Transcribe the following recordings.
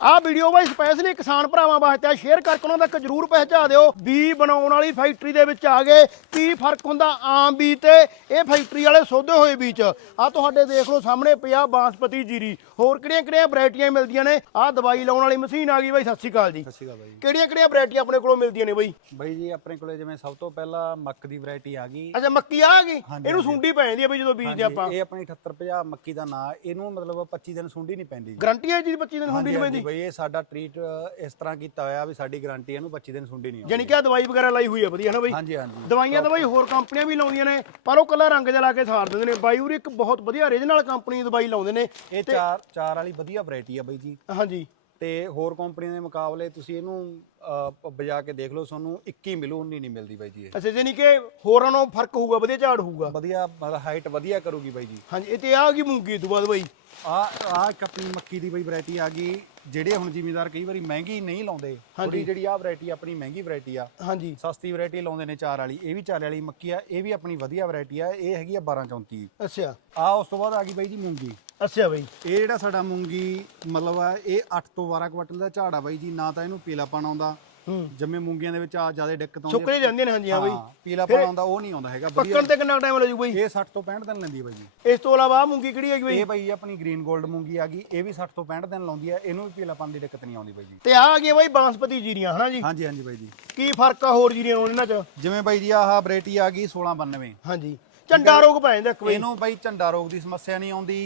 ਆਹ ਵੀਡੀਓ ਬਾਈ ਸਪੈਸ਼ਲੀ ਕਿਸਾਨ ਭਰਾਵਾਂ ਵਾਸਤੇ ਆ ਸ਼ੇਅਰ ਕਰਕੇ ਉਹਨਾਂ ਤੱਕ ਜਰੂਰ ਪਹੁੰਚਾ ਦਿਓ। ਬੀ ਬਣਾਉਣ ਵਾਲੀ ਫੈਕਟਰੀ ਦੇ ਵਿੱਚ ਆ ਗਏ। ਕੀ ਫ਼ਰਕ ਹੁੰਦਾ ਆਮ ਬੀ ਤੇ? ਇਹ ਫੈਕਟਰੀ ਵਾਲੇ ਸੋਧੇ ਹੋਏ ਬੀਜ। ਆ ਤੁਹਾਡੇ ਦੇਖ ਲਓ ਸਾਹਮਣੇ ਪਿਆ ਬਾਸਪਤੀ ਜੀਰੀ। ਹੋਰ ਕਿਹੜੀਆਂ ਕਿਹੜੀਆਂ ਵੈਰਾਈਟੀਆਂ ਮਿਲਦੀਆਂ ਨੇ? ਆਹ ਦਵਾਈ ਲਾਉਣ ਵਾਲੀ ਮਸ਼ੀਨ ਆ ਗਈ ਬਾਈ ਸਤਿ ਸ਼੍ਰੀ ਅਕਾਲ ਜੀ। ਸਤਿ ਸ਼੍ਰੀ ਅਕਾਲ ਬਾਈ। ਕਿਹੜੀਆਂ ਕਿਹੜੀਆਂ ਵੈਰਾਈਟੀਆਂ ਆਪਣੇ ਕੋਲੋਂ ਮਿਲਦੀਆਂ ਨੇ ਬਾਈ? ਬਾਈ ਜੀ ਆਪਣੇ ਕੋਲੇ ਜਿਵੇਂ ਸਭ ਤੋਂ ਪਹਿਲਾਂ ਮੱਕ ਦੀ ਵੈਰਾਈਟੀ ਆ ਗਈ। ਅੱਛਾ ਮੱਕੀ ਆ ਗਈ? ਇਹਨੂੰ ਸੁੰਡੀ ਪੈ ਜਾਂਦੀ ਆ ਬਈ ਜਦੋਂ ਬੀਜਦੇ ਆਪਾਂ। ਇਹ ਆਪਣੀ 7850 ਮੱਕੀ ਦਾ ਨਾਂ ਇਹਨੂੰ ਮਤਲਬ 25 ਦਿਨ ਸੁੰਡੀ ਨਹੀਂ ਪੈਂਦੀ ਗਰੰਟੀ ਹੈ ਜੀ 25 ਦਿਨ ਸੁੰਡੀ ਨਹੀਂ ਹਾਂਜੀ। ਪੈਂਦੀ ਬਾਈ ਇਹ ਸਾਡਾ ਟ੍ਰੀਟ ਇਸ ਤਰ੍ਹਾਂ ਕੀਤਾ ਹੋਇਆ ਵੀ ਸਾਡੀ ਗਾਰੰਟੀ ਇਹਨੂੰ 25 ਦਿਨ ਸੁੰਡੀ ਨਹੀਂ ਆਉਂਦੀ। ਯਾਨੀ ਕਿ ਆ ਦਵਾਈ ਵਗੈਰਾ ਲਾਈ ਹੋਈ ਹੈ ਵਧੀਆ ਨਾ ਬਈ? ਹਾਂਜੀ ਹਾਂਜੀ। ਦਵਾਈਆਂ ਤਾਂ ਬਈ ਹੋਰ ਕੰਪਨੀਆਂ ਵੀ ਲਾਉਂਦੀਆਂ ਨੇ ਪਰ ਉਹ ਕੱਲਾ ਰੰਗ ਜਿਹਾ ਲਾ ਕੇ ਸਾਰ ਦਿੰਦੇ ਨੇ। ਬਾਈੂਰੀ ਇੱਕ ਬਹੁਤ ਵਧੀਆ ਰੀਜਨਲ ਕੰਪਨੀ ਦੀ ਦਵਾਈ ਲਾਉਂਦੇ ਨੇ। ਇਹ ਚਾਰ ਚਾਰ ਵਾਲੀ ਵਧੀਆ ਵੈਰਾਈਟੀ ਆ ਬਾਈ ਜੀ। ਹਾਂਜੀ। ਤੇ ਹੋਰ ਕੰਪਨੀ ਦੇ ਮੁਕਾਬਲੇ ਤੁਸੀਂ ਇਹਨੂੰ ਅਹ, ਬਜਾ ਕੇ ਦੇਖ ਲਓ ਤੁਹਾਨੂੰ 21 ਮਿਲੂ 19 ਨਹੀਂ ਮਿਲਦੀ ਬਾਈ ਜੀ ਇਹ। ਅੱਛਾ ਯਾਨੀ ਕਿ ਹੋਰਾਂ ਨਾਲੋਂ ਫ਼ਰਕ ਹੋਊਗਾ ਵਧੀਆ ਝਾੜ ਹੋਊਗਾ? ਵਧੀਆ ਮਤਲਬ ਹਾਈਟ ਵਧੀਆ ਕਰੂਗੀ ਬਾਈ ਜੀ। ਹਾਂਜੀ ਇਹ ਤੇ ਆ ਗਈ ਮੂੰਗੀ ਤੋਂ ਬਾਅਦ ਬਈ। ਆ ਆ ਇੱਕ ਆਪਣੀ ਮੱਕੀ ਦੀ ਬਈ ਵੈਰਾਈਟੀ ਆ ਗਈ। ਜਿਹੜੇ ਹੁਣ ਜ਼ਿਮੀਦਾਰ ਕਈ ਵਾਰੀ ਮਹਿੰਗੀ ਨਹੀਂ ਲਾਉਂਦੇ ਥੋੜੀ ਜਿਹੜੀ ਆ ਵੈਰਾਈਟੀ ਆਪਣੀ ਮਹਿੰਗੀ ਵੈਰਾਈਟੀ ਆ ਹਾਂਜੀ। ਸਸਤੀ ਵੈਰਾਈਟੀ ਲਾਉਂਦੇ ਨੇ ਚਾਰ ਵਾਲੀ ਇਹ ਵੀ ਚਾਰ ਵਾਲੀ ਮੱਕੀ ਆ ਇਹ ਵੀ ਆਪਣੀ ਵਧੀਆ ਵੈਰਾਈਟੀ ਆ ਇਹ ਹੈਗੀ ਆ 1234 ਅੱਛਾ। ਆ ਉਸ ਤੋਂ ਬਾਅਦ ਆ ਗਈ ਬਾਈ ਜੀ ਮੂੰਗੀ। ਅੱਛਾ ਬਈ। ਇਹ ਜਿਹੜਾ ਸਾਡਾ ਮੂੰਗੀ ਮਤਲਬ ਆ ਇਹ 8 ਤੋਂ 12 ਕੁਇੰਟਲ ਦਾ ਝਾੜ ਆ ਬਾਈ ਜੀ ਨਾ ਤਾਂ ਇਹਨੂੰ ਪੀਲਾਪਣ ਆਉਂਦਾ ਹੂੰ। ਜਿਵੇਂ ਮੂੰਗੀਆਂ ਦੇ ਵਿੱਚ ਆ ਜ਼ਿਆਦਾ ਦਿੱਕਤ ਆਉਂਦੀ ਸੁੱਕਣੇ ਜਾਂਦੀਆਂ ਨੇ ਹਾਂਜੀ ਹਾਂ ਬਈ। ਹਾਂ ਪੀਲਾਪਣ ਆਉਂਦਾ ਉਹ ਨਹੀਂ ਆਉਂਦਾ ਹੈਗਾ ਵਧੀਆ ਪੱਕਣ ਤੇ ਕਿੰਨਾ ਟਾਈਮ ਲੱਗੂ ਬਈ? ਇਹ 60 ਤੋਂ 65 ਦਿਨ ਲੈਂਦੀ ਆ ਬਾਈ ਇਸ ਤੋਂ ਇਲਾਵਾ ਮੂੰਗੀ ਕਿਹੜੀ ਹੈਗੀ ਬਈ? ਇਹ ਬਾਈ ਆਪਣੀ ਗ੍ਰੀਨ 골ਡ ਮੂੰਗੀ ਆ ਗਈ ਇਹ ਵੀ 60 ਤੋਂ 65 ਦਿਨ ਲਾਉਂਦੀ ਆ ਇਹਨੂੰ ਵੀ ਪੀਲਾਪਣ ਦੀ ਦਿੱਕਤ ਨਹੀਂ ਆਉਂਦੀ ਬਾਈ ਜੀ। ਤੇ ਆ ਆ ਗਈਆਂ ਬਈ ਬਾਂਸਪਤੀ ਜੀਰੀਆਂ ਹਨਾ ਜੀ? ਹਾਂਜੀ ਹਾਂਜੀ ਬਾਈ ਜੀ। ਕੀ ਫ਼ਰਕ ਆ ਹੋਰ ਜੀਰੀਆਂ ਨਾਲੋਂ ਇਹਨਾਂ 'ਚ? ਜਿਵੇਂ ਬਾਈ ਜੀ ਆਹ ਵੈਰਾਈਟੀ ਆ ਗਈ 1692 ਹਾਂਜੀ। ਝੰਡਾ ਰੋਗ ਪੈ ਜਾਂਦਾ ਇੱਕ ਬਈ ਇਹਨੂੰ ਬਾਈ ਝੰਡਾ ਰੋਗ ਦੀ ਸਮੱਸਿਆ ਨਹੀਂ ਆਉਂਦੀ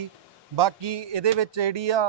ਬਾਕੀ ਇਹਦੇ ਵਿੱਚ ਜਿਹੜੀ ਆ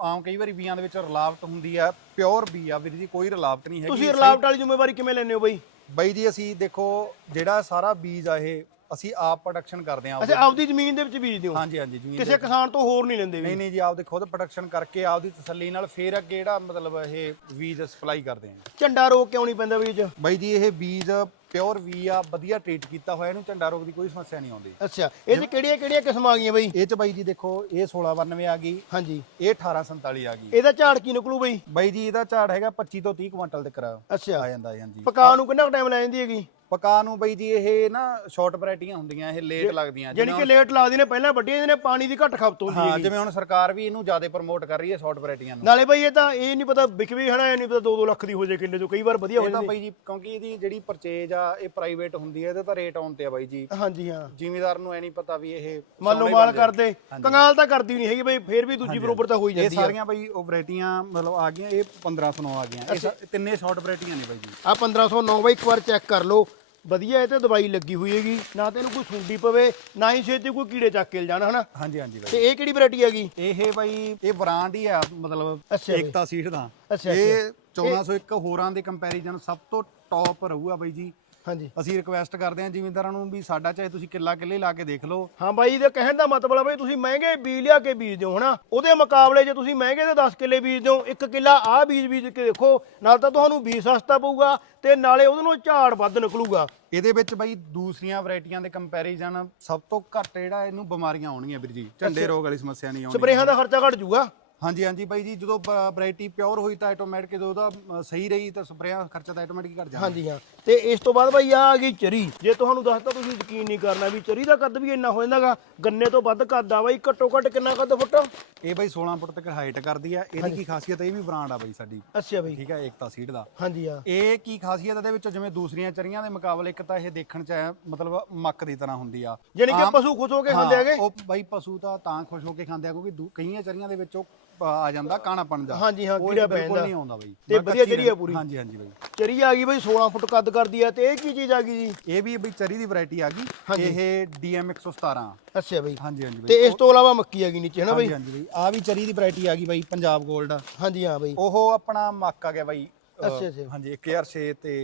ਆਮ ਕਈ ਵਾਰੀ ਬੀਆਂ ਦੇ ਵਿੱਚ ਰਲਾਵਟ ਹੁੰਦੀ ਆ ਪਿਓਰ ਬੀ ਆ ਵੀਰ ਜੀ ਕੋਈ ਰਲਾਵਟ ਨਹੀਂ ਹੈਗੀ। ਤੁਸੀਂ ਰਲਾਵਟ ਵਾਲੀ ਜ਼ਿੰਮੇਵਾਰੀ ਕਿਵੇਂ ਲੈਂਦੇ ਹੋ ਬਈ? ਬਾਈ ਜੀ ਅਸੀਂ ਦੇਖੋ ਜਿਹੜਾ ਸਾਰਾ ਬੀਜ ਆ ਇਹ ਅਸੀਂ ਆਪ ਪ੍ਰੋਡਕਸ਼ਨ ਕਰਦੇ ਆ ਅੱਛਾ ਆਪਦੀ ਜ਼ਮੀਨ ਦੇ ਵਿੱਚ ਬੀਜਦੇ ਹੋ? ਹਾਂਜੀ ਹਾਂਜੀ ਜ਼ਮੀਨ ਕਿਸੇ ਕਿਸਾਨ ਤੋਂ ਹੋਰ ਨਹੀਂ ਲੈਂਦੇ ਵੀ ਨਹੀਂ ਨਹੀਂ ਜੀ ਆਪਦੇ ਖੁਦ ਪ੍ਰੋਡਕਸ਼ਨ ਕਰਕੇ ਆਪਦੀ ਤਸੱਲੀ ਨਾਲ ਫੇਰ ਅੱਗੇ ਜਿਹੜਾ ਮਤਲਬ ਇਹ ਬੀਜ ਸਪਲਾਈ ਕਰਦੇ ਆ। ਝੰਡਾ ਰੋਗ ਕਿਉਂ ਨਹੀਂ ਪੈਂਦਾ ਬੀਜ। ਬਾਈ ਜੀ ਇਹ ਬੀਜ ਪਿਓਰ ਵੀ ਆ ਵਧੀਆ ਟ੍ਰੀਟ ਕੀਤਾ ਹੋਇਆ ਇਹਨੂੰ ਝੰਡਾ ਰੋਗ ਦੀ ਕੋਈ ਸਮੱਸਿਆ ਨਹੀਂ ਆਉਂਦੀ। ਅੱਛਾ ਇਹ ਚ ਕਿਹੜੀਆਂ ਕਿਹੜੀਆਂ ਕਿਸਮਾਂ ਆ ਗਈਆਂ ਬਈ? ਇਹ ਚ ਬਾਈ ਜੀ ਦੇਖੋ ਇਹ 1692 ਆ ਗਈ ਹਾਂਜੀ। ਇਹ 1847 ਆ ਗਈ। ਇਹਦਾ ਝਾੜ ਕੀ ਨਿਕਲੂ ਬਈ? ਬਾਈ ਜੀ ਇਹਦਾ ਝਾੜ ਹੈਗਾ 25 ਤੋਂ 30 ਕੁਇੰਟਲ ਤੱਕ ਆ ਅੱਛਾ। ਜਾਂਦਾ ਹਾਂਜੀ। ਪਕਾਉਣ ਨੂੰ ਕਿੰਨਾ ਟਾਈਮ ਲੈ ਜਾਂਦੀ ਹੈਗੀ? ਪਕਾ ਨੂੰ ਬਾਈ ਜੀ ਇਹ ਨਾ ਸ਼ਾਰਟ ਵੈਰਾਈਟੀਆਂ ਹੁੰਦੀਆਂ ਇਹ ਲੇਟ ਲੱਗਦੀਆਂ ਯਾਨੀ ਕਿ ਲੇਟ ਲੱਗਦੀ ਨੇ ਪਹਿਲਾਂ ਵੱਡੀਆਂ ਇਹਦੇ ਨੇ ਪਾਣੀ ਦੀ ਘੱਟ ਖਪਤ ਹੁੰਦੀ ਹਾਂ ਜਿਵੇਂ ਹੁਣ ਸਰਕਾਰ ਵੀ ਇਹਨੂੰ ਜ਼ਿਆਦਾ ਪ੍ਰਮੋਟ ਕਰ ਰਹੀ ਹੈ ਸ਼ਾਰਟ ਵੈਰਾਈਟੀਆਂ ਨੂੰ। ਨਾਲੇ ਬਈ ਇਹ ਤਾਂ ਇਹ ਨਹੀਂ ਪਤਾ ਵਿਕ ਵੀ ਹਨਾ ਇਹ ਨਹੀਂ ਪਤਾ 2-2 ਲੱਖ ਦੀ ਹੋ ਜੇ ਕਿੱਲੇ ਤੋਂ ਕਈ ਵਾਰ ਵਧੀਆ ਹੋ ਇਹ ਤਾਂ ਜਾਂਦੀ। ਬਾਈ ਜੀ ਕਿਉਂਕਿ ਇਹਦੀ ਜਿਹੜੀ ਪਰਚੇਜ ਆ ਇਹ ਪ੍ਰਾਈਵੇਟ ਹੁੰਦੀ ਹੈ ਇਹਦੇ ਤਾਂ ਰੇਟ ਆਉਣ ਤੇ ਆ ਬਾਈ ਜੀ। ਹਾਂਜੀ ਹਾਂ। ਜ਼ਿਮੀਦਾਰ ਨੂੰ ਐ ਨਹੀਂ ਪਤਾ ਵੀ ਇਹ ਮੰਨ ਲਓ ਮਾਲ। ਕਰਦੇ ਕੰਗਾਲ ਤਾਂ ਕਰਦੀ ਨਹੀਂ ਹੈਗੀ ਬਈ ਫੇਰ ਵੀ ਦੂਜੀ ਬਰੋਬਰ ਤਾਂ ਹੋਈ ਇਹ ਜਾਂਦੀ ਹੈ ਸਾਰੀਆਂ ਬਾਈ ਉਹ ਵੈਰਾਈਟੀਆਂ ਮਤਲਬ ਆ ਗਈਆਂ ਇਹ 1509 ਆ ਗਈਆਂ। ਇਹ ਤਿੰਨੇ ਸ਼ਾਰਟ ਵੈਰਾਈਟੀਆਂ ਨੇ ਬਾਈ ਜੀ। ਆ 1509 ਬਈ ਇੱਕ ਵਾਰ ਚੈੱਕ ਕਰ ਲਓ। ਵਧੀਆ ਇਹ ਤੇ ਦਵਾਈ ਲੱਗੀ ਹੋਈ ਹੈਗੀ ਨਾ ਤੇ ਇਹਨੂੰ ਕੋਈ ਸੁੰਡੀ ਪਵੇ ਨਾ ਹੀ ਛੇਤੀ ਕੋਈ ਕੀੜੇ ਚੱਕ ਕੇ ਜਾਣ ਹਨਾ? ਹਾਂਜੀ ਹਾਂਜੀ ਬਾਈ। ਤੇ ਇਹ ਕਿਹੜੀ ਵੈਰਾਈਟੀ ਹੈਗੀ? ਇਹ ਬਾਈ ਇਹ ਬ੍ਰਾਂਡ ਹੀ ਆ ਮਤਲਬ ਅੱਛਾ ਬਈ। ਏਕਤਾ ਸੀਡ ਦਾ। ਅੱਛਾ, ਇਹ 1401 ਹੋਰਾਂ ਦੇ ਕੰਪੈਰੀਜ਼ਨ ਸਭ ਤੋਂ ਟੌਪ ਰਹੂਗਾ ਬਾਈ ਜੀ। ਹਾਂਜੀ। ਅਸੀਂ ਰਿਕਵੈਸਟ ਕਰਦੇ ਹਾਂ ਜ਼ਿਮੀਂਦਾਰਾਂ ਨੂੰ ਵੀ ਸਾਡਾ ਚਾਹੇ ਤੁਸੀਂ ਕਿੱਲਾ ਕਿੱਲੇ ਲਾ ਕੇ ਦੇਖ ਲਓ। ਹਾਂ ਬਾਈ ਇਹਦੇ ਕਹਿਣ ਦਾ ਮਤਲਬ ਹੈ ਬਈ ਤੁਸੀਂ ਮਹਿੰਗੇ ਬੀਜ ਲਿਆ ਕੇ ਬੀਜ ਦਿਓ ਹਨਾ? ਉਹਦੇ ਮੁਕਾਬਲੇ ਜੇ ਤੁਸੀਂ ਮਹਿੰਗੇ ਦੇ 10 ਕਿੱਲੇ ਬੀਜ ਦਿਓ ਇੱਕ ਕਿੱਲਾ ਆਹ ਬੀਜ ਬੀਜ ਕੇ ਦੇਖੋ ਨਾਲ ਤਾਂ ਤੁਹਾਨੂੰ ਬੀਜ ਸਸਤਾ ਪਊਗਾ ਤੇ ਨਾਲੇ ਉਹਦੇ ਨਾਲ ਝਾੜ ਵੱਧ ਨਿਕਲੂਗਾ। ਇਹਦੇ ਵਿੱਚ ਬਾਈ ਦੂਸਰੀਆਂ ਵੈਰਾਈਟੀਆਂ ਦੇ ਕੰਪੈਰੀਜ਼ਨ ਸਭ ਤੋਂ ਘੱਟ ਜਿਹੜਾ ਇਹਨੂੰ ਬਿਮਾਰੀਆਂ ਆਉਣਗੀਆਂ ਵੀਰ ਜੀ ਝੰਡੇ ਰੋਗ ਵਾਲੀ ਸਮੱਸਿਆ ਨਹੀਂ ਆਉਣੀ ਸਪਰੇਹਾਂ ਦਾ ਖਰਚਾ ਘਟ ਜਾਊਗਾ। ਹਾਂਜੀ ਹਾਂਜੀ ਬਾਈ ਜੀ ਜਦੋਂ ਵੈਰਾਈਟੀ ਪਿਓਰ ਹੋਈ ਤਾਂ ਆਟੋਮੈਟਿਕ ਜਦੋਂ ਉਹਦਾ ਸਹੀ ਰਹੀ ਤਾਂ ਸਪਰੇਆਂ ਖਰਚਾ ਤਾਂ ਆਟੋਮੈਟਿਕ ਘਟ ਜਾਂਦਾ। ਹਾਂਜੀ ਹਾਂ। ਤੇ ਇਸ ਤੋਂ ਬਾਅਦ ਬਾਈ ਆ ਆ ਗਈ ਚਰੀ। ਜੇ ਤੁਹਾਨੂੰ ਦੱਸਤਾ ਤੁਸੀਂ ਯਕੀਨ ਨਹੀਂ ਕਰਨਾ ਵੀ ਚਰੀ ਦਾ ਕੱਦ ਵੀ ਇੰਨਾ ਹੋ ਜਾਂਦਾਗਾ ਗੰਨੇ ਤੋਂ ਵੱਧ ਕੱਦ ਆ ਬਾਈ ਘੱਟੋ ਘੱਟ ਕਿੰਨਾ ਕੱਦ ਫੁੱਟ? ਇਹ ਬਾਈ 16 ਫੁੱਟ ਤੱਕ ਹਾਈਟ ਕਰਦੀ ਆ ਇਹਦੀ ਕੀ ਖਾਸੀਅਤ ਹੈ ਇਹ ਵੀ ਬ੍ਰਾਂਡ ਆ ਬਾਈ ਸਾਡੀ। ਅੱਛਾ ਬਾਈ। ਠੀਕ ਹੈ ਏਕਤਾ ਸੀਡ ਦਾ। ਹਾਂਜੀ ਹਾਂ। ਇਹ ਕੀ ਖਾਸੀਅਤ ਇਹਦੇ ਵਿੱਚ ਜਿਵੇਂ ਦੂਸਰੀਆਂ ਚਰੀਆਂ ਦੇ ਮੁਕਾਬਲੇ ਇੱਕ ਤਾਂ ਇਹ ਦੇਖਣ ਚ ਮਤਲਬ ਮੱਕ ਦੀ ਤਰ੍ਹਾਂ ਹੁੰਦੀ ਆ। ਯਾਨੀ ਕਿ ਪਸ਼ੂ ਖੁਸ਼ ਹੋ ਕੇ ਖਾਂਦੇ ਹੈਗੇ? ਉਹ ਬਾਈ ਪਸ਼ੂ ਤਾਂ ਤਾਂ ਖੁਸ਼ ਹੋ ਕੇ ਖਾਂਦੇ ਆ ਕਿਉਂਕਿ ਕਈਆਂ ਚਰੀਆਂ ਦੇ ਵਿੱਚ ਉਹ ਆ ਜਾਂਦਾ ਕਾਣਾਪਣ ਦਾ ਹਾਂਜੀ, ਹਾਂ, ਕੀੜਾ ਬਿਲਕੁਲ ਪੈ ਜਾਂਦਾ। ਨਹੀਂ ਆਉਂਦਾ ਬਾਈ। ਤੇ ਵਧੀਆ ਚਰੀ ਆ ਪੂਰੀ। ਹਾਂਜੀ ਹਾਂਜੀ ਬਾਈ। ਚਰੀ ਆ ਗਈ ਬਾਈ 16 ਫੁੱਟ ਕੱਦ ਕਰਦੀ ਆ ਤੇ ਇਹ ਕੀ ਚੀਜ਼ ਆ ਗਈ ਜੀ? ਇਹ ਵੀ ਬਈ ਚਰੀ ਦੀ ਵੈਰਾਈਟੀ ਆ ਗਈ। ਇਹ DM 117 ਅੱਛਾ ਬਾਈ। ਹਾਂਜੀ ਹਾਂਜੀ ਤੇ ਇਸ ਤੋਂ ਇਲਾਵਾ ਮੱਕੀ ਆ ਗਈ ਨੀਚੇ ਹਨਾ ਬਾਈ? ਹਾਂਜੀ ਬਾਈ। ਆ ਵੀ ਚਰੀ ਦੀ ਵੈਰਾਈਟੀ ਆ ਗਈ ਬਾਈ ਪੰਜਾਬ 골ਡ ਹਾਂਜੀ ਹਾਂ ਬਾਈ। ਉਹ ਆਪਣਾ ਮੱਕ ਆ ਗਿਆ ਬਾਈ। ਅੱਛਾ, ਅੱਛਾ। ਹਾਂਜੀ 1006 ਤੇ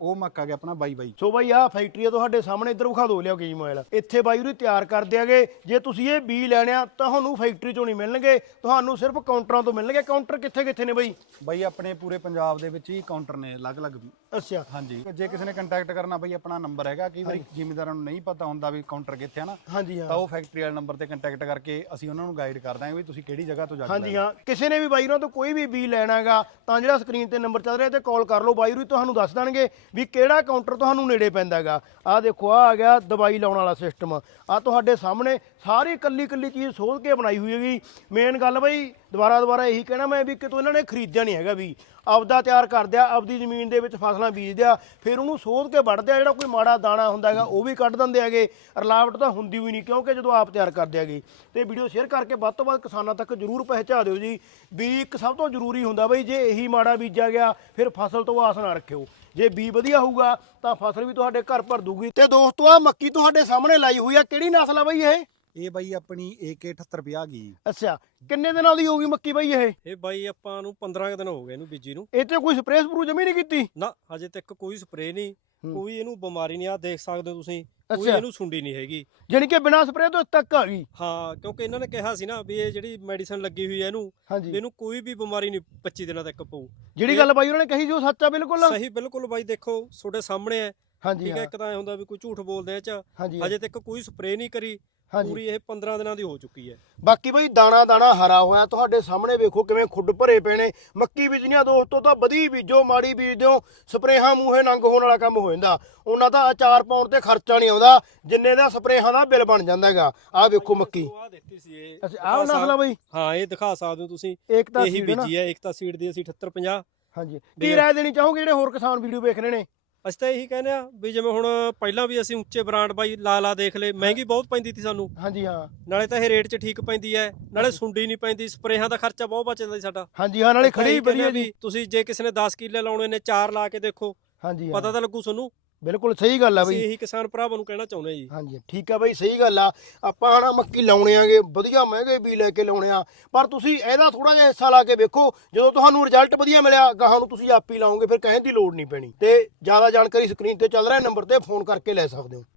ਉਹ ਮੱਕ ਆ ਗਿਆ ਆਪਣਾ ਬਾਈ ਬਾਈ। ਸੋ ਬਾਈ ਆਹ ਫੈਕਟਰੀ ਆ ਤੁਹਾਡੇ ਸਾਹਮਣੇ ਇੱਧਰ ਵਿਖਾ ਦਿਓ ਲਿਓ ਕੀ ਮੋਬਾਈਲ। ਇੱਥੇ ਬਾਈ ਉਹਨੂੰ ਤਿਆਰ ਕਰ ਦਿਆਗੇ ਜੇ ਤੁਸੀਂ ਇਹ ਬੀ ਲੈਣੇ ਆ ਤੁਹਾਨੂੰ ਫੈਕਟਰੀ ਚੋਂ ਨਹੀਂ ਮਿਲਣਗੇ। ਤੁਹਾਨੂੰ ਸਿਰਫ ਕਾਊਂਟਰਾਂ ਤੋਂ ਮਿਲਣਗੇ। ਕਾਊਂਟਰ ਕਿੱਥੇ ਕਿੱਥੇ ਨੇ ਬਾਈ? ਬਾਈ ਆਪਣੇ ਪੂਰੇ ਪੰਜਾਬ ਦੇ ਵਿੱਚ ਹੀ ਕਾਊਂਟਰ ਨੇ ਅਲੱਗ-ਅਲੱਗ ਅੱਛਾ। ਹਾਂਜੀ। ਜੇ ਕਿਸੇ ਨੇ ਕੰਟੈਕਟ ਕਰਨਾ ਬਾਈ ਆਪਣਾ ਨੰਬਰ ਹੈਗਾ ਕਈ ਵਾਰੀ ਜ਼ਿਮੀਦਾਰਾਂ ਨੂੰ ਨਹੀਂ ਪਤਾ ਹੁੰਦਾ ਵੀ ਕਾਊਂਟਰ ਕਿੱਥੇ ਆ ਨਾ ਹਾਂਜੀ ਤਾਂ ਹਾਂ ਉਹ ਫੈਕਟਰੀ ਵਾਲੇ ਨੰਬਰ ਤੇ ਕੰਟੈਕਟ ਕਰਕੇ ਅਸੀਂ ਉਹਨਾਂ ਨੂੰ ਗਾਈਡ ਕਰ ਦਾਂਗੇ ਵੀ ਤੁਸੀਂ ਕਿਹੜੀ ਜਗ੍ਹਾ ਤੋਂ ਜਾ ਕੇ ਹਾਂਜੀ ਹਾਂ। ਕਿਸੇ ਨੇ ਵੀ ਬਾਈ ਉਹਨਾਂ ਤੋਂ ਕੋਈ ਵੀ ਬੀ ਲੈਣਾ ਹੈਗਾ ਤਾਂ ਜਿਹੜਾ ਸਕਰੀਨ ਤੇ ਨੰਬਰ ਚੱਲ ਰਿਹਾ ਤੇ ਕਾਲ ਕਰ ਲਓ। ਬਾਈ ਹੋਰੀ ਤੁਹਾਨੂੰ ਦੱਸ ਦੇਣਗੇ। ਵੀ ਕਿਹੜਾ ਕਾਊਂਟਰ ਤੁਹਾਨੂੰ ਨੇੜੇ ਪੈਂਦਾ ਹੈਗਾ ਆਹ ਦੇਖੋ ਆ ਆ ਗਿਆ ਦਵਾਈ ਲਾਉਣ ਵਾਲਾ ਸਿਸਟਮ ਆ ਤੁਹਾਡੇ ਸਾਹਮਣੇ ਸਾਰੀ ਕੱਲੀ ਕੱਲੀ ਚੀਜ਼ ਸੋਧ ਕੇ ਬਣਾਈ ਹੋਈ ਹੈਗੀ। ਮੇਨ ਗੱਲ ਬਈ ਦੁਬਾਰਾ ਦੁਬਾਰਾ ਇਹੀ ਕਹਿਣਾ ਮੈਂ ਵੀ ਕਿਤੋਂ ਇਹਨਾਂ ਨੇ ਖਰੀਦਿਆ ਨਹੀਂ ਹੈਗਾ ਵੀ। ਆਪਦਾ ਤਿਆਰ ਕਰਦੇ ਆ ਆਪਦੀ ਜ਼ਮੀਨ ਦੇ ਵਿੱਚ ਫਸਲਾਂ ਬੀਜਦੇ ਆ ਫਿਰ ਉਹਨੂੰ ਸੋਧ ਕੇ ਵੱਢਦੇ ਆ ਜਿਹੜਾ ਕੋਈ ਮਾੜਾ ਦਾਣਾ ਹੁੰਦਾ ਹੈਗਾ, ਉਹ ਵੀ ਕੱਢ ਦਿੰਦੇ ਹੈਗੇ। ਰਲਾਵਟ ਤਾਂ ਹੁੰਦੀ ਵੀ ਨਹੀਂ, ਕਿਉਂਕਿ ਜਦੋਂ ਆਪ ਤਿਆਰ ਕਰਦੇ ਹੈਗੇ। ਤੇ ਵੀਡੀਓ ਸ਼ੇਅਰ ਕਰਕੇ ਵੱਧ ਤੋਂ ਵੱਧ ਕਿਸਾਨਾਂ ਤੱਕ ਜਰੂਰ ਪਹੁੰਚਾ ਦਿਓ ਜੀ, ਵੀ ਇੱਕ ਸਭ ਤੋਂ ਜ਼ਰੂਰੀ ਹੁੰਦਾ ਬਈ ਜੇ ਇਹੀ ਮਾੜਾ ਬੀਜਿਆ ਗਿਆ, ਫਿਰ ਫਸਲ ਤੋਂ ਆਸ ਨਾ ਰੱਖਿਓ। ਜੇ ਬੀ ਵਧੀਆ ਹੋਊਗਾ, ਤਾਂ ਫਸਲ ਵੀ ਤੁਹਾਡੇ ਘਰ ਭਰ ਦੂਗੀ। ਤੇ ਦੋਸਤੋ ਆ ਮੱਕੀ ਤੁਹਾਡੇ ਸਾਹਮਣੇ ਲਾਈ ਹੋਈ ਆ, ਕਿਹੜੀ ਨਸਲ ਆ ਬਈ ਇਹ? ਇਹ ਬਾਈ ਆਪਣੀ AK7850 ਗਈ। ਅੱਛਾ ਕਿੰਨੇ ਦਿਨਾਂ ਦੀ ਹੋਊਗੀ ਮੱਕੀ ਬਈ ਇਹ? ਇਹ ਬਾਈ ਆਪਾਂ ਨੂੰ 15 ਕੁ ਦਿਨ ਹੋ ਗਏ ਇਹਨੂੰ ਬੀਜੀ ਨੂੰ। ਇਹ ਤੇ ਕੋਈ ਸਪਰੇਅ ਸਪਰੂ ਜਮੀ ਨਹੀਂ ਕੀਤੀ? ਨਾ ਹਜੇ ਤੱਕ ਕੋਈ ਸਪਰੇਅ ਨਹੀਂ। ਹੂੰ। ਕੋਈ ਇਹਨੂੰ ਬਿਮਾਰੀ ਨਹੀਂ ਆ ਦੇਖ ਸਕਦੇ ਹੋ ਤੁਸੀਂ। ਕੋਈ। ਇਹਨੂੰ ਸੁੰਡੀ ਨਹੀਂ ਹੈਗੀ। ਜਾਣੀ ਕਿ ਬਿਨਾਂ ਸਪਰੇਅ ਤੋਂ ਤੱਕ ਆ ਗਈ? ਹਾਂ ਕਿਉਂਕਿ ਇਹਨਾਂ ਨੇ ਕਿਹਾ ਸੀ ਨਾ ਵੀ ਇਹ ਜਿਹੜੀ ਮੈਡੀਸਨ ਲੱਗੀ ਹੋਈ ਹੈ ਇਹਨੂੰ ਇਹਨੂੰ ਕੋਈ ਵੀ ਬਿਮਾਰੀ ਨਹੀਂ 25 ਦਿਨਾਂ ਤੱਕ ਪਊ। ਜਿਹੜੀ ਗੱਲ ਬਾਈ ਉਹਨਾਂ ਨੇ ਕਹੀ ਸੀ ਉਹ ਸੱਚ ਆ ਬਿਲਕੁਲ? ਸਹੀ ਬਿਲਕੁਲ ਬਾਈ ਦੇਖੋ ਤੁਹਾਡੇ ਸਾਹਮਣੇ ਹੈ। ਹਾਂਜੀ ਠੀਕ ਹੈ ਇੱਕ ਤਾਂ ਇਹ ਹੁੰਦਾ ਵੀ ਕੋਈ ਝੂਠ ਬੋਲਦੇ ਆ ਇਹ ਚ। ਹਾਂਜੀ ਤੱਕ ਕੋਈ ਸਪਰੇਅ ਨਹੀਂ ਕਰੀ ਪੂਰੀ ਇਹ 15 ਦਿਨਾਂ ਦੀ ਹੋ ਚੁੱਕੀ ਹੈ। ਬਾਕੀ ਬਈ ਦਾਣਾ ਦਾਣਾ ਹਰਾ ਹੋਇਆ ਤੁਹਾਡੇ ਸਾਹਮਣੇ ਵੇਖੋ ਕਿਵੇਂ ਖੁੱਡ ਭਰੇ ਪਏ ਨੇ। ਮੱਕੀ ਬੀਜਣੀਆਂ ਦੋਸਤੋ ਤਾਂ ਵਧੀ ਬੀਜੋ ਮਾੜੀ ਬੀਜਦੇ ਹੋ ਸਪਰੇਹਾਂ ਮੂਹੇ ਨੰਗ ਹੋਣ ਵਾਲਾ ਕੰਮ ਹੋ ਜਾਂਦਾ। ਉਹਨਾਂ ਦਾ ਅਚਾਰ ਪਾਉਣ ਤੇ ਖਰਚਾ ਨਹੀਂ ਆਉਂਦਾ ਜਿੰਨੇ ਦਾ ਸਪਰੇਹਾਂ ਦਾ ਬਿੱਲ ਬਣ ਜਾਂਦਾ ਹੈਗਾ। ਆਹ ਵੇਖੋ ਮੱਕੀ। ਆ ਦਿੱਤੀ ਸੀ ਇਹ। ਅੱਛਾ ਆਹ ਨਸਲ ਬਈ। ਹਾਂ ਇਹ ਦਿਖਾ ਸਕਦੇ ਹੋ ਤੁਸੀਂ। ਇਹੀ ਬੀਜੀ ਹੈ ਇੱਕ ਤਾਂ ਸੀਡ ਦੀ ਅਸੀਂ 7850 ਹਾਂਜੀ। ਕੀ ਰਾਏ ਦੇਣੀ ਚਾਹੋਗੇ ਜਿਹੜੇ ਹੋਰ ਕਿਸਾਨ ਵੀਡੀਓ ਵੇਖ ਰਹੇ ਨੇ? ਅਸੀਂ ਤਾਂ ਇਹੀ ਕਹਿੰਦੇ ਆ ਵੀ ਜਿਵੇਂ ਹੁਣ ਪਹਿਲਾਂ ਵੀ ਅਸੀਂ ਉੱਚੇ ਬ੍ਰਾਂਡ ਬਾਈ ਲਾ ਲਾ ਦੇਖ ਲਏ ਮਹਿੰਗੀ ਬਹੁਤ ਪੈਂਦੀ ਸੀ ਸਾਨੂੰ। ਹਾਂਜੀ ਹਾਂ। ਨਾਲੇ ਤਾਂ ਇਹ ਰੇਟ 'ਚ ਠੀਕ ਪੈਂਦੀ ਹੈ ਨਾਲੇ ਸੁੰਡੀ ਨਹੀਂ ਪੈਂਦੀ ਸਪਰੇਹਾਂ ਦਾ ਖਰਚਾ ਬਹੁਤ ਬਚਦਾ ਸੀ ਸਾਡਾ। ਹਾਂਜੀ ਹਾਂ ਨਾਲੇ ਖੜੀ ਵਧੀਆ ਜੀ। ਤੁਸੀਂ ਜੇ ਕਿਸੇ ਨੇ 10 ਕਿੱਲੇ ਲਾਉਣੇ ਨੇ 4 ਲਾ ਕੇ ਦੇਖੋ ਹਾਂਜੀ ਪਤਾ ਤਾਂ ਲੱਗੂ ਤੁਹਾਨੂੰ। ਬਿਲਕੁਲ ਸਹੀ ਗੱਲ ਆ ਅਸੀਂ ਬਈ ਇਹੀ ਕਿਸਾਨ ਭਰਾਵਾਂ ਨੂੰ ਕਹਿਣਾ ਚਾਹੁੰਦੇ ਜੀ। ਹਾਂਜੀ ਠੀਕ ਆ ਬਈ ਸਹੀ ਗੱਲ ਆ। ਆਪਾਂ ਹਨਾ ਮੱਕੀ ਲਾਉਣੇ ਆਗੇ ਵਧੀਆ ਮਹਿੰਗੇ ਵੀ ਲੈ ਕੇ ਲਾਉਣੇ ਆ। ਪਰ ਤੁਸੀਂ ਇਹਦਾ ਥੋੜਾ ਜਿਹਾ ਹਿੱਸਾ ਲਾ ਕੇ ਵੇਖੋ ਜਦੋਂ ਤੁਹਾਨੂੰ ਰਿਜ਼ਲਟ ਵਧੀਆ ਮਿਲਿਆ ਗਾਹਾਂ ਨੂੰ ਤੁਸੀਂ ਆਪ ਹੀ ਲਾਓਗੇ ਫਿਰ ਕਹਿਣ ਦੀ ਲੋੜ ਨਹੀਂ ਪੈਣੀ। ਤੇ ਜ਼ਿਆਦਾ ਜਾਣਕਾਰੀ ਸਕਰੀਨ ਤੇ ਚੱਲ ਰਿਹਾ ਨੰਬਰ ਤੇ ਫੋਨ ਕਰਕੇ ਲੈ ਸਕਦੇ ਹੋ।